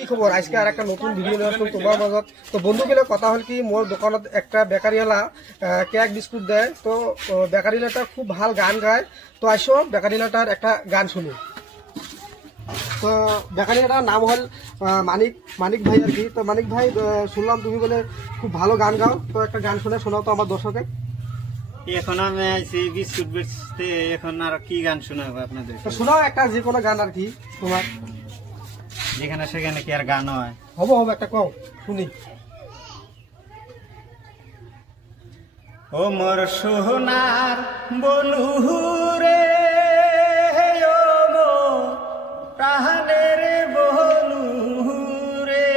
কি খবর? আজকে আর একটা নতুন ভিডিও নিয়ে আসলাম তোমার মাজত। তো বন্ধুগুলো কথা হল কি, মোর দোকানত একটা বেকারিওয়ালা কেক বিস্কুট দেয়। তো বেকারিওয়ালাটা খুব ভাল গান গায়। তো আসো বেকারিওয়ালাটার একটা গান শুনি। তো বেকারিওয়ালাটার নাম হল মানিক ভাই আর কি। তো মানিক ভাই, শুনলাম তুমি বলে খুব ভালো গান গাও। তো একটা গান শুনে শোনাও তো আমার দর্শকে। এখন আমি আইছি বিস্কুট বেচতে, এখন আর কি গান শোনাবো আপনাদের? তো শোনাও একটা যে কোনো গান আর কি তোমার। যেখানে সেখানে কি আর গান হয়? হবো একটা কও শুনি। ও মোর সোনার বলুরে, ও মোর প্রাণের বলুরে,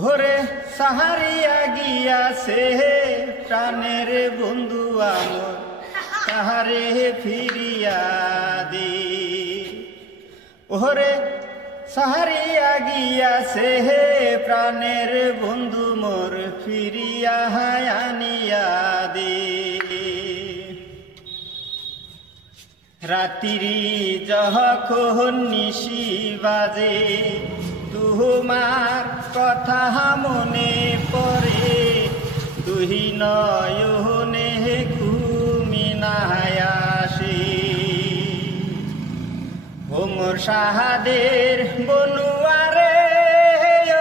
ভোরে সাহারিয়া গিয়াছে প্রাণের বন্ধু আমার, তাহারে ফিরিয়া দে। ওরে সাহারিয়া গিয়াছে প্রাণের বন্ধু মোর, ফিরিয়া আনিয়া দে। রাত্রি যখন নিশি বাজে, তোমার কথা মনে পড়ে, দুই নয়নে ঘুমি না আসে। ও মোর সাহাদের বলুয়ারে,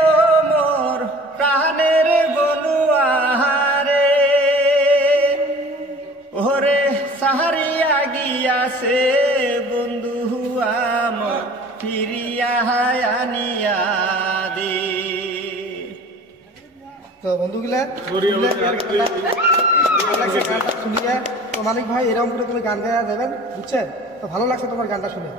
ও মোর প্রাণের বলুয়ারে, ওরে সাহারিয়া গিয়াছে বন্ধু আমার, ফিরিয়া আনিয়া দে। তো বন্ধুগুলা শুনিয়ে তো মানিক ভাই এরকম করে তুমি গান গাওয়া দেবেন, বুঝছেন? তো ভালো লাগছে তোমার গানটা শুনে।